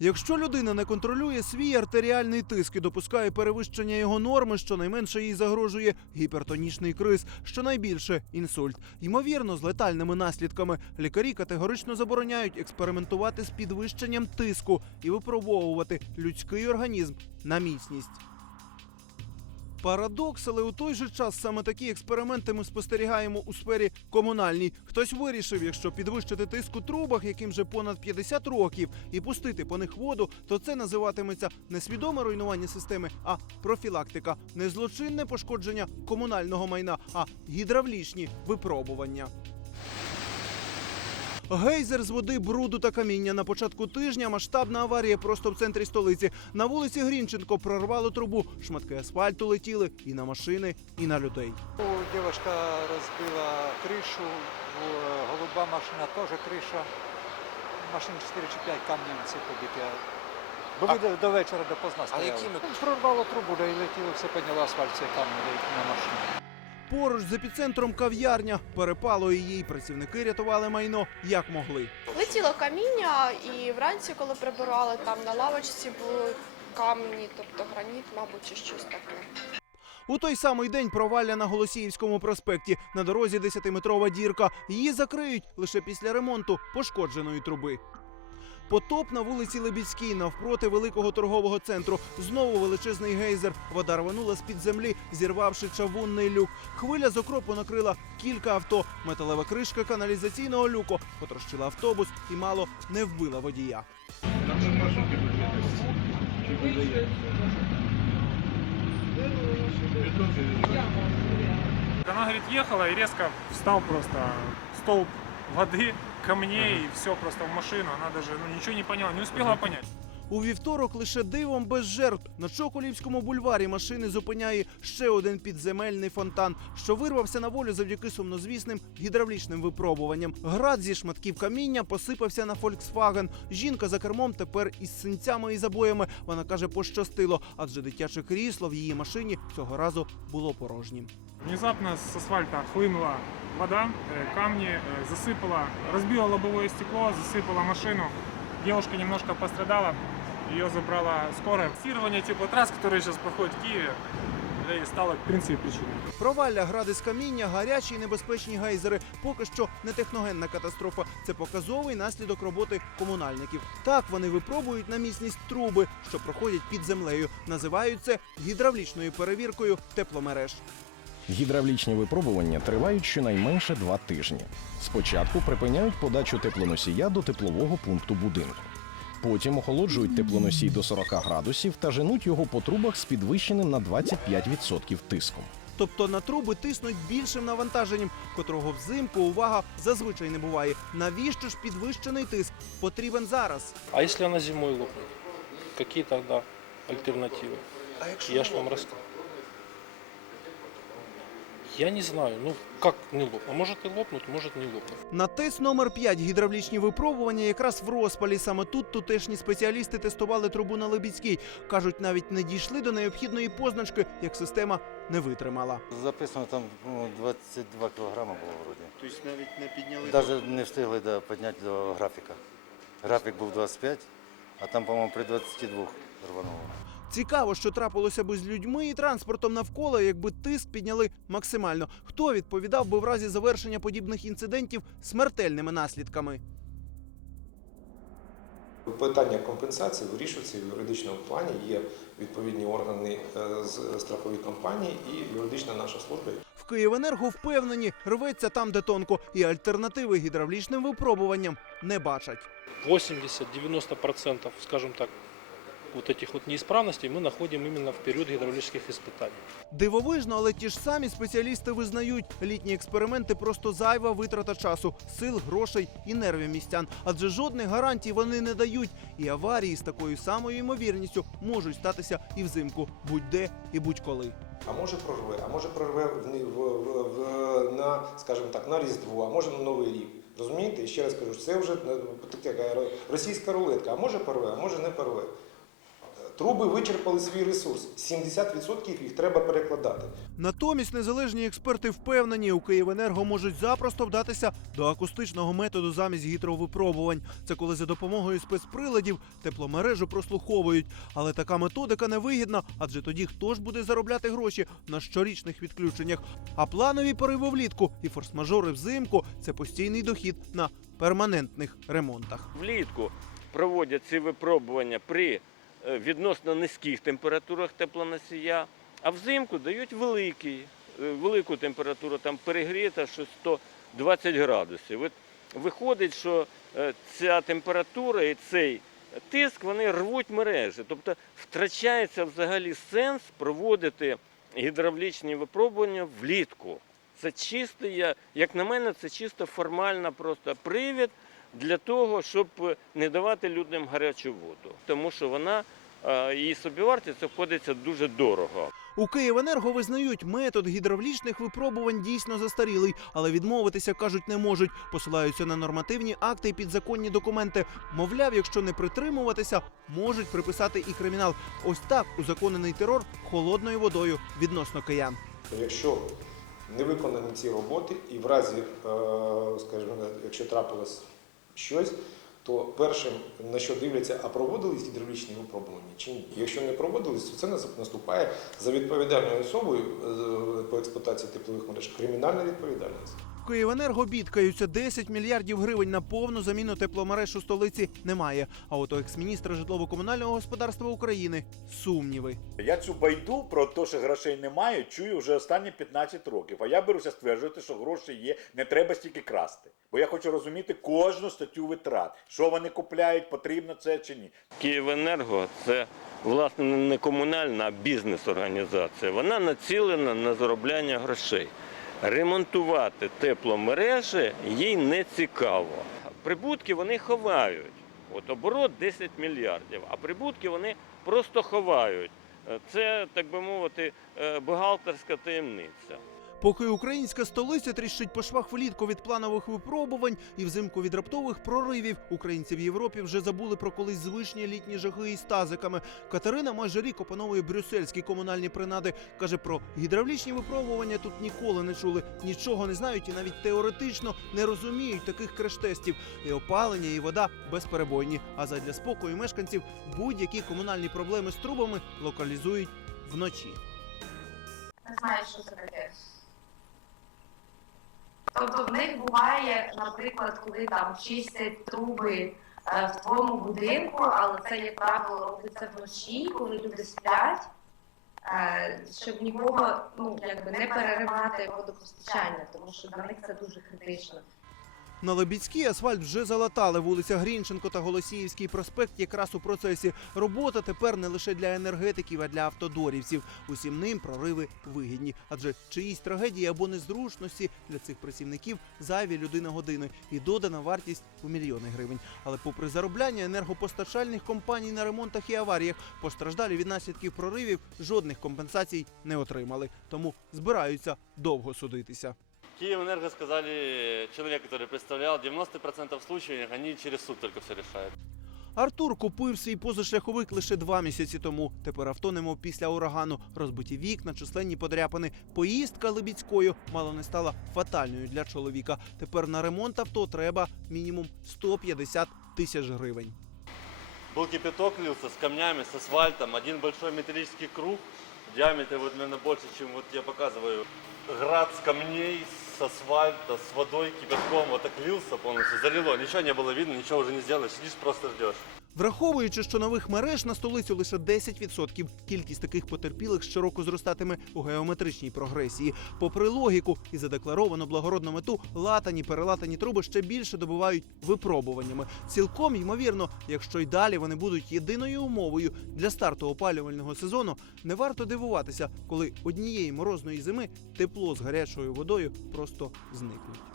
Якщо людина не контролює свій артеріальний тиск і допускає перевищення його норми, щонайменше їй загрожує гіпертонічний криз, щонайбільше інсульт. Ймовірно, з летальними наслідками лікарі категорично забороняють експериментувати з підвищенням тиску і випробовувати людський організм на міцність. Парадокс, але у той же час саме такі експерименти ми спостерігаємо у сфері комунальній. Хтось вирішив, якщо підвищити тиск у трубах, яким вже понад 50 років, і пустити по них воду, то це називатиметься не свідоме руйнування системи, а профілактика, не злочинне пошкодження комунального майна, а гідравлічні випробування. Гейзер з води, бруду та каміння. На початку тижня масштабна аварія просто в центрі столиці. На вулиці Грінченко прорвало трубу. Шматки асфальту летіли і на машини, і на людей. Девушка разбила крышу, в- голуба машина тоже крыша. Машин 4 чи 5 камнем всі побиті. Бо ви до, до вечора допоздна стояли. якими? Ну, Прорвало трубу, да і летіло, все підняло асфальт, ці камні на машині. Поруч з епіцентром кав'ярня перепало її. Працівники рятували майно як могли. Летіло каміння, і вранці, коли прибирали, там на лавочці були камні, тобто граніт, мабуть, чи щось таке. У той самий день провалля на Голосіївському проспекті на дорозі 10-метрова дірка. Її закриють лише після ремонту пошкодженої труби. Потоп на вулиці Лебідській навпроти великого торгового центру. Знову величезний гейзер. Вода рванула з під землі, зірвавши чавунний люк. Хвиля з окропу накрила кілька авто. Металева кришка каналізаційного люку потрощила автобус і мало не вбила водія. Она, говорит, ехала и резко встал просто столб воды, камней, и все просто в машину. Она даже ну, ничего не поняла, не успела понять. У вівторок лише дивом без жертв на Чоколівському бульварі машини зупиняє ще один підземельний фонтан, що вирвався на волю завдяки сумнозвісним гідравлічним випробуванням. Град зі шматків каміння посипався на Volkswagen. Жінка за кермом тепер із синцями і забоями. Вона каже, пощастило, адже дитяче крісло в її машині цього разу було порожнім. Внезапно с асфальта хлынула вода, э, камни э, засыпала, разбила лобовое стекло, засыпала машину. Девушка немножко пострадала, ее забрала скорая. Фиксирование теплотрасс, которые сейчас проходят в Киеве, и стало, в принципе, причиной. Провалля, гради з каміння, гарячі і небезпечні гейзери. Поки що не техногенна катастрофа. Це показовий наслідок роботи комунальників. Так вони випробують на міцність труби, що проходять під землею. Називають це гідравлічною перевіркою тепломереж. Гідравлічні випробування тривають щонайменше два тижні. Спочатку припиняють подачу теплоносія до теплового пункту будинку. Потім охолоджують теплоносій до 40 градусів та женуть його по трубах з підвищеним на 25% тиском. Тобто на труби тиснуть більшим навантаженням, котрого взимку увага зазвичай не буває. Навіщо ж підвищений тиск потрібен зараз? А если она Які тоді альтернативи? тогда якщо Я ж вам расскажу. Я не знаю, ну как не лопнуть? А может и лопнуть, может не лопнуть. На тест номер 5 гідравлічні випробування якраз в розпалі. Саме тут тутешні спеціалісти тестували трубу на Лебідській. Кажуть, навіть не дійшли до необхідної позначки, як система не витримала. Записано там ну, 22 кілограми було вроді. Тобто навіть не підняли. Навіть не встигли да, підняти до графіка. Графік був 25, а там, по-моєму, при 22 рвануло. Цікаво, що трапилося би з людьми і транспортом навколо, якби тиск підняли максимально. Хто відповідав би в разі завершення подібних інцидентів смертельними наслідками? Питання компенсації вирішується в юридичному плані. Є відповідні органи е, з страхові компанії і юридична наша служба. В Київенерго впевнені, рветься там, де тонко, і альтернативи гідравлічним випробуванням не бачать. 80-90%, скажем так, вот этих вот неисправностей мы находим именно в период гидравлических испытаний. Дивовижно, але ті ж самі спеціалісти визнають, літні експерименти просто зайва витрата часу, сил, грошей і нервів містян. Адже жодних гарантій вони не дають. І аварії з такою самою ймовірністю можуть статися і взимку, будь-де і будь-коли. А може прорве, а може прорве в, в, в, в, на, скажімо так, на Різдво, а може на Новий рік. Розумієте? І ще раз кажу, це вже е, така російська рулетка. А може порве, а може не порве. труби вичерпали свій ресурс. 70% їх треба перекладати. Натомість незалежні експерти впевнені, у Київенерго можуть запросто вдатися до акустичного методу замість гідровипробувань. Це коли за допомогою спецприладів тепломережу прослуховують. Але така методика невигідна, адже тоді хто ж буде заробляти гроші на щорічних відключеннях? А планові пориви влітку і форс-мажори взимку це постійний дохід на перманентних ремонтах. Влітку проводять ці випробування при відносно низьких температурах теплоносія, а взимку дають великий, е, велику температуру, там перегріта, що 120 градусів. От виходить, що е, ця температура і цей тиск вони рвуть мережі. Тобто втрачається взагалі сенс проводити гідравлічні випробування влітку. Це чисто, як на мене, це чисто формальна просто привід для того, щоб не давати людям гарячу воду, тому що вона е, її собівартість обходиться дуже дорого. У Київенерго визнають, метод гідравлічних випробувань дійсно застарілий, але відмовитися кажуть не можуть. Посилаються на нормативні акти і підзаконні документи. Мовляв, якщо не притримуватися, можуть приписати і кримінал. Ось так узаконений терор холодною водою відносно киян. Якщо не виконані ці роботи, і в разі, е, скажімо, якщо трапилось щось, то першим на що дивляться, а проводились гідравлічні випробування чи ні. Якщо не проводились, то це нас- наступає за відповідальною особою е, по експлуатації теплових мереж кримінальна відповідальність. Київенерго бідкаються 10 мільярдів гривень на повну заміну тепломереж у столиці немає. А от у екс-міністра житлово-комунального господарства України сумніви. Я цю байду про те, що грошей немає, чую вже останні 15 років. А я беруся стверджувати, що гроші є, не треба стільки красти. Бо я хочу розуміти кожну статтю витрат, що вони купляють, потрібно це чи ні. Київенерго це власне не комунальна, а бізнес-організація. Вона націлена на заробляння грошей. Ремонтувати тепломережі їй не цікаво. Прибутки вони ховають. От оборот 10 мільярдів, а прибутки вони просто ховають. Е, Це, так би мовити, е, бухгалтерська таємниця. Поки українська столиця тріщить по швах влітку від планових випробувань і взимку від раптових проривів, українці в Європі вже забули про колись звичні літні жахи із тазиками. Катерина майже рік опановує брюссельські комунальні принади. каже про гідравлічні випробування тут ніколи не чули, нічого не знають і навіть теоретично не розуміють таких креш-тестів. І опалення, і вода безперебойні. А задля спокою мешканців будь-які комунальні проблеми з трубами локалізують вночі. не знають, що це таке. Тобто в них буває, наприклад, коли там чистять труби е, в твоєму будинку, але це, як правило, робиться вночі, коли люди сплять, е, щоб нікого ну, якби не переривати водопостачання, тому що для них це дуже критично. На Лебідській асфальт вже залатали. Вулиця Грінченко та Голосіївський проспект якраз у процесі. Робота тепер не лише для енергетиків, а для автодорівців. Усім ним прориви вигідні, адже чиїсь трагедії або незручності для цих працівників зайві людина години і додана вартість у мільйони гривень. Але попри заробляння енергопостачальних компаній на ремонтах і аваріях, постраждалі від наслідків проривів жодних компенсацій не отримали. Тому збираються довго судитися. Киевэнерго сказали, человек, который представлял, 90% случаев они через суд только все решают. Артур купив свій позашляховик лише два місяці тому. Тепер авто немов після урагану. Розбиті вікна, численні подряпини. Поїздка Лебідською мало не стала фатальною для чоловіка. Тепер на ремонт авто треба мінімум 150 тисяч гривень. Был кипяток лился с камнями, с асфальтом, один большой металлический круг, диаметр вот, наверное, больше, чем вот я показываю. Град с камней, с асфальта, с водой, кипятком, вот так лился полностью, залило, ничего не было видно, ничего уже не сделаешь, сидишь просто ждешь. Враховуючи, що нових мереж на столицю лише 10%, кількість таких потерпілих щороку зростатиме у геометричній прогресії. Попри логіку і задекларовану благородну мету, латані перелатані труби ще більше добувають випробуваннями. Цілком ймовірно, якщо й далі вони будуть єдиною умовою для старту опалювального сезону, не варто дивуватися, коли однієї морозної зими тепло з гарячою водою просто зникнуть.